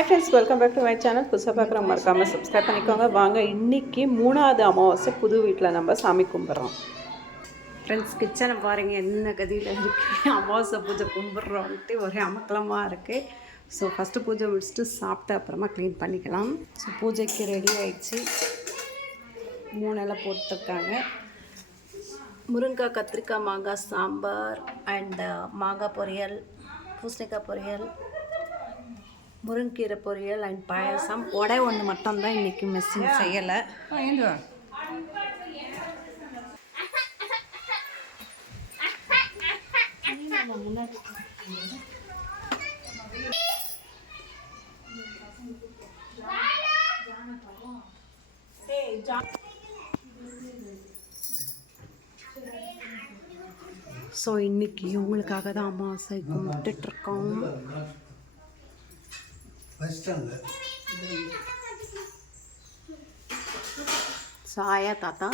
Hi friends welcome back to my channel புதுசாக பார்க்குற மறக்காமல் சப்ஸ்கிரைப் பண்ணிக்கோங்க. வாங்க இன்றைக்கி மூணாவது அமாவாசை புது வீட்டில் நம்ம சாமி கும்பிட்றோம். ஃப்ரெண்ட்ஸ் கிச்சனை பாருங்கள் என்ன கதியில் இருக்குது அமாவாசை பூஜை கும்பிட்றோன்ட்டு ஒரே அமக்கலமாக இருக்குது ஸோ ஃபஸ்ட்டு பூஜை முடிச்சுட்டு சாப்பிட்டு அப்புறமா க்ளீன் பண்ணிக்கலாம். ஸோ பூஜைக்கு ரெடி ஆயிடுச்சு. மூணெல்லாம் போட்டுருக்காங்க. போட்டிருக்காங்க கத்திரிக்காய் மாங்காய் சாம்பார் அண்ட் மாங்காய் பொரியல் பூசணிக்காய் பொரியல் முருங்கீரை பொரியல் அண்ட் பாயசம். உடை ஒன்று மட்டும்தான் இன்றைக்கி மிஸ்ஸிங் செய்யலை. ஸோ இன்னைக்கு உங்களுக்காக தான் அமாவாசை கும்பிட்டுட்ருக்கோம் வெஸ்டர்னில் சாயா தாத்தா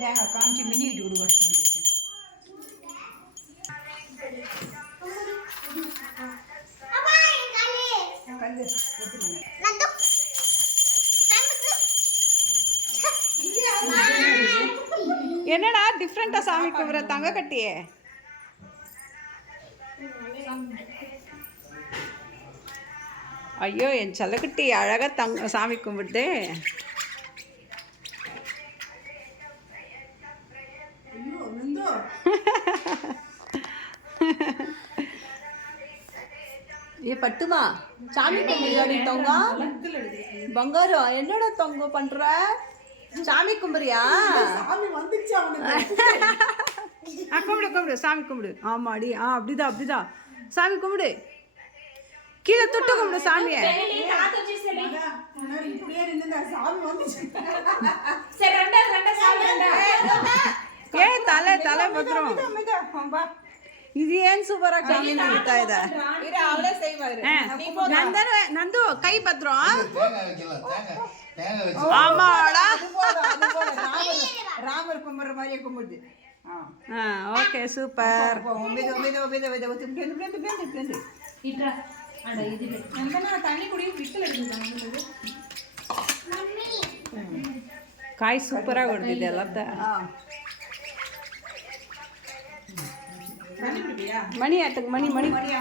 தேங்காய் காமிச்சு மின்னிக்கிட்டு கொடு வருஷம் என்னடா டிஃப்ரெண்ட்டாக சாமி கும்பிட்ற தங்க கட்டியே ஐயோ என் செல்லக்குட்டி அழகாக தங்க சாமி கும்பிடுதே. ஏ பட்டுமா? சாமி கும்பிடுறியாடி தொங்க? பங்காரு என்னடா தொங்க பண்ற? சாமி கும்பிடுறியா சாமி வந்துச்சு கும்பிடு கும்பிடு. சாமி கும்பிடு. ஆமாடி. ஆ அப்படிதான் அப்படிதான். சாமி கும்பிடு. கீழே தொட்டு கும்பிடு சாமியை. ஏ தலை தலை பத்திரம். இது ஏன் சூப்பரா சாமி கொடுத்தா இத? இரு, அவளே செய்வாரு. ஆ, நந்தன நந்து கை பத்திரம். ஆமாடா. ராமர் கும்பிடுற மாதிரியே கும்பிடுது ஆ. ஆ ஓகே சூப்பர். போ, மெது, மெது, மெது, மெது, மெது, இப்படி வந்து, இப்படி வந்து, இப்படி வந்து, இப்படி வந்து. எங்கன்னா தண்ணி குடி விக்கல் எடுக்குது காய் சூப்பரா கொடுத்தது எல்லாத்தையும் ஆ. தண்ணி குடிப்பியா? மணி ஆட்டுக்கு மணி மணி. மணி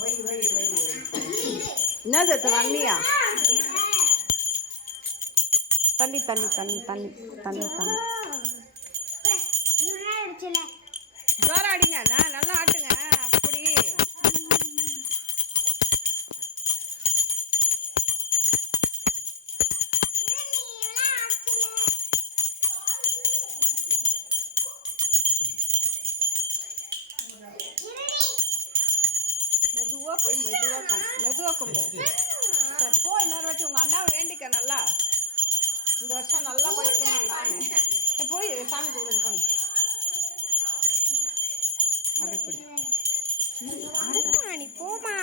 வை என்னது தண்ணியா? தண்ணி தண்ணி தண்ணி தண்ணி தண்ணி தண்ணி. ஜோரம் அடிங்க நான் நல்லா ஆட்டுங்க. மெதுவா போய் மெதுவா கும் மெதுவா கும்பிடு சரி போ இன்னொரு வாட்டி உங்க அண்ணாவை வேண்டிக்க நல்லா. இந்த வருஷம் நல்லா படிக்கணும் நானு. போய் சாமி கும்பிடு போங்க அப்படியே பிடி போமா போமா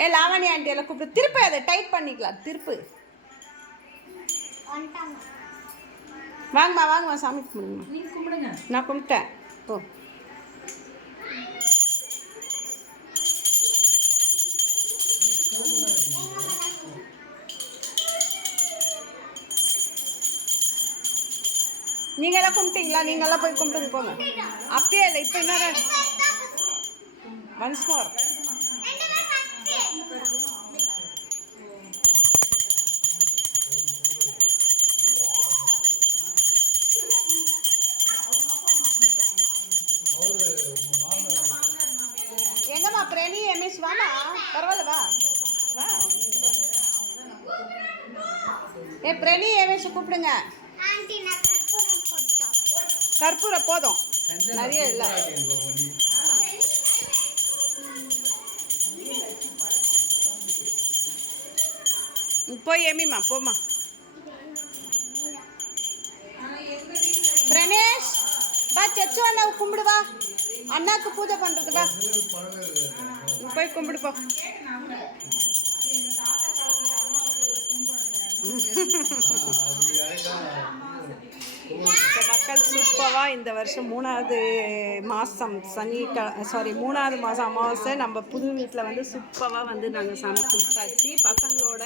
ஏ லாவணி ஆண்டி எல்லாம் கூப்பிட்டு திருப்பி அதை டைட் பண்ணிக்கலாம். திருப்பு. வாங்கம்மா வாங்கம்மா சாமி கும்பிடுங்க. நான் கும்பிட்டேன். ஓ நீங்க எல்லாம் கும்பிட்டீங்களா? நீங்க எல்லாம் போய் கும்பிட்டு போங்க. அப்பயே இல்லை இப்போ என்ன ஒன்ஸ் மோர் எங்கம்மா பிரேணி எம்எஸ் வாமா. பரவாயில்ல வா. வா ஏ பிரணி எம்எஸ் கூப்பிடுங்க. கற்பூரம் போதும். நிறைய இல்லை. போய் எமிமா போமா பிரணேஷ் வா சச்சு அண்ணாவை கும்பிடு வா. அண்ணாக்கு பூஜை பண்றது வா. போய் கும்பிடு போ. இப்போ மக்கள் சூப்பராக இந்த வருஷம் மூணாவது மாதம் சனி சாரி மூணாவது மாதம் அமாவாசை நம்ம புது வீட்டில் வந்து சூப்பராக வந்து நாங்கள் சாமி கும்பிட்டாச்சு பசங்களோட.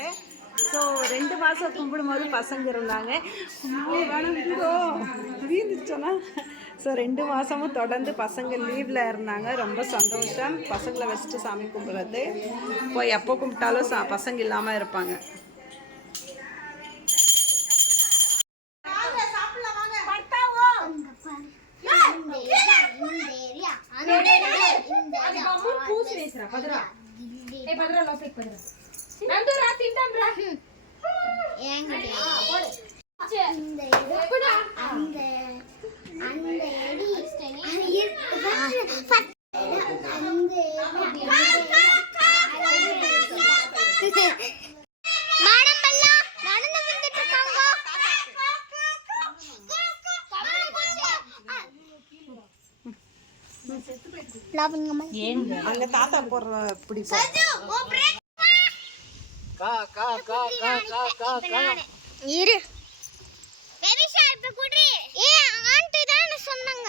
ஸோ ரெண்டு மாதம் கும்பிடும்போது பசங்க இருந்தாங்க. வீந்துச்சோன்னா ஸோ ரெண்டு மாதமும் தொடர்ந்து பசங்க லீவில் இருந்தாங்க. ரொம்ப சந்தோஷம். பசங்களை வச்சுட்டு சாமி கும்பிட்றது. இப்போ எப்போ கும்பிட்டாலும் சா பசங்க இல்லாமல் இருப்பாங்க. லாபங்கம்மா அங்கே தாத்தா போடுற பிடிப்போம் கா கா கா கா கா கா கா. இரு. வெரிஷா இப்ப குடி ஏ ஆண்டி தான் சொன்னாங்க.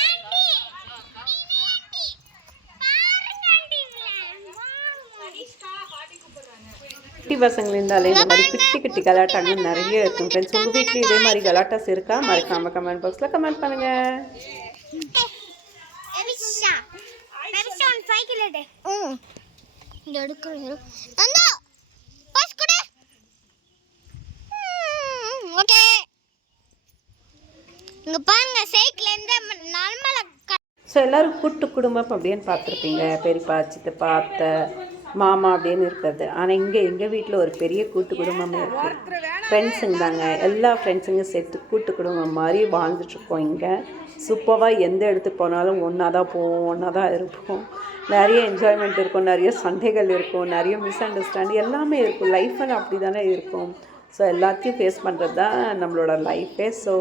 ஆண்டி நீனே ஆண்டி பாருங்க ஆண்டி குட்டி பசங்க இருந்தாலே இந்த மாதிரி குட்டி குட்டி கலாட்டாங்க நிறைய இருக்கும். ஃப்ரெண்ட்ஸ் உங்கள் வீட்டில் இதே மாதிரி கலாட்டாஸ் இருக்கா? மறக்காம கமெண்ட் பாக்ஸில் கமெண்ட் பண்ணுங்க. இங்க எடுக்கணும் நந்தா பாஸ் கொடு. ஓகே. இங்கே பாருங்க சைக்கிள் எந்த நார்மலா ஸோ எல்லோரும் கூட்டு குடும்பம் அப்படின்னு பார்த்துருப்பீங்க. பெரியப்பா சித்தப்பா அத்தை மாமா அப்படின்னு இருக்கிறது. ஆனால் இங்கே எங்கள் வீட்டில் ஒரு பெரிய கூட்டு குடும்பமே இருக்குது ஃப்ரெண்ட்ஸுங்க தாங்க. எல்லா ஃப்ரெண்ட்ஸுங்க சேர்த்து கூட்டு குடும்பம் மாதிரி வாழ்ந்துட்டுருக்கோம் இங்கே. சூப்பராக எந்த இடத்துக்கு போனாலும் ஒன்றா தான் போவோம் ஒன்றா தான் இருப்போம். நிறைய என்ஜாய்மெண்ட் இருக்கும் நிறைய சண்டைகள் இருக்கும் நிறைய மிஸ் அண்டர்ஸ்டாண்டிங் எல்லாமே இருக்கும். லைஃப்னு அப்படி தானே இருக்கும். ஸோ எல்லாத்தையும் ஃபேஸ் பண்ணுறது தான் நம்மளோட லைஃபே ஸோ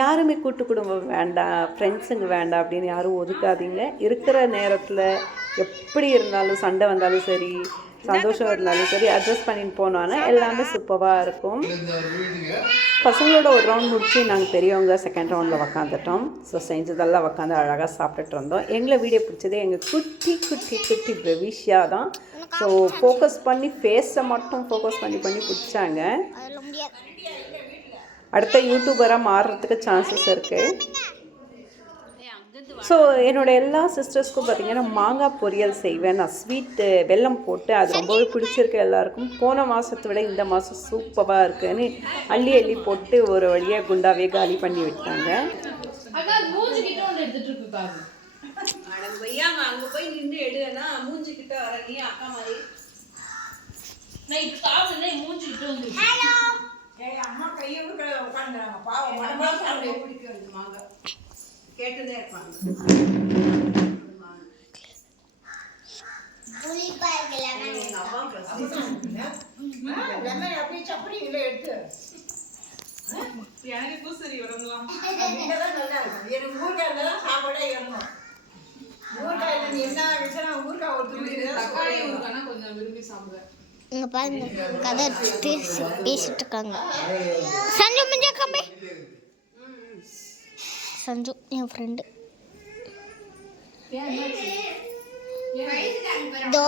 யாருமே கூட்டு குடும்பம் வேண்டாம் ஃப்ரெண்ட்ஸுங்க வேண்டாம் அப்படின்னு யாரும் ஒதுக்காதீங்க. இருக்கிற நேரத்தில் எப்படி இருந்தாலும் சண்டை வந்தாலும் சரி சந்தோஷம் இருந்தாலும் சரி அட்ஜஸ்ட் பண்ணிட்டு போனோன்னா எல்லாமே சூப்பராக இருக்கும். பசங்களோட ஒரு ரவுண்ட் முடிச்சு நாங்கள் பெரியவங்க செகண்ட் ரவுண்டில் உக்காந்துட்டோம். ஸோ செஞ்சதெல்லாம் உக்காந்து அழகாக சாப்பிட்டுட்டு இருந்தோம். எங்களை வீடியோ பிடிச்சதே எங்கள் குட்டி குட்டி குட்டி பிரவிஷியா தான். ஸோ ஃபோக்கஸ் பண்ணி ஃபேஸை மட்டும் ஃபோக்கஸ் பண்ணி பண்ணி பிடிச்சாங்க. அடுத்த யூடியூபராக மாறுறதுக்கு சான்சஸ் இருக்குது ஸோ என்னோட எல்லா சிஸ்டர்ஸ்க்கும் பார்த்தீங்கன்னா மாங்காய் பொரியல் செய்வேன். நான் ஸ்வீட்டு வெல்லம் போட்டு அது ரொம்பவே பிடிச்சிருக்கு எல்லாருக்கும். போன மாதத்தை விட இந்த மாதம் சூப்பராக இருக்குன்னு அள்ளி அள்ளி போட்டு ஒரு வழியாக குண்டாவே காலி பண்ணி விட்டாங்க. அங்கே போய் நின்று எடுனா மூஞ்சி கிட்ட வர நீ அக்கா மாதிரி. ஏய் அம்மா கையை உட்காந்துறாங்க பாவம் மனமாசம் சாப்பிட பிடிக்கும் மாங்காய் கேட்டுதான் இருப்பாங்க. அப்படியே எனக்கு பூசரி இங்கதான் நல்லா இருக்கும். எனக்கு ஊறுகாயில் தான் சாப்பாடே ஊறுகாயில் நீ என்ன விஷயம் ஊறுகாய் ஒரு துணி தக்காளி ஊறுகாய்னா கொஞ்சம் விரும்பி சாப்பிடுவேன். இங்க பாருங்க கதை அடிச்சுட்டு பேசிட்டு இருக்காங்க சஞ்சு முஞ்சா கம்பி சஞ்சு என் ஃப்ரெண்டு தோ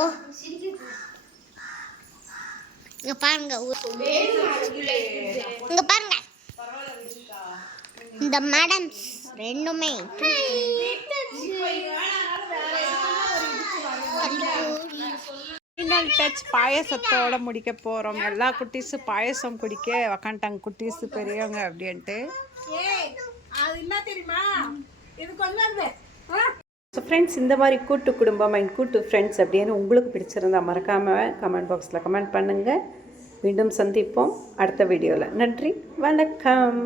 இங்க பாருங்க ஊ- இங்க பாருங்க. இந்த மேடம்ஸ் ரெண்டுமே. ஃபைனல் டச் பாயசத்தோட முடிக்க போகிறோம் எல்லா குட்டீஸும் பாயசம் குடிக்க உக்காண்டாங்க குட்டீஸு பெரியவங்க அப்படின்ட்டு. ஸோ ஃப்ரெண்ட்ஸ் இந்த மாதிரி கூட்டு குடும்பம் அண்ட் கூட்டு ஃப்ரெண்ட்ஸ் அப்படின்னு உங்களுக்கு பிடிச்சிருந்தா மறக்காமல் கமெண்ட் பாக்ஸில் கமெண்ட் பண்ணுங்கள் மீண்டும் சந்திப்போம். அடுத்த வீடியோவில் நன்றி. வணக்கம்.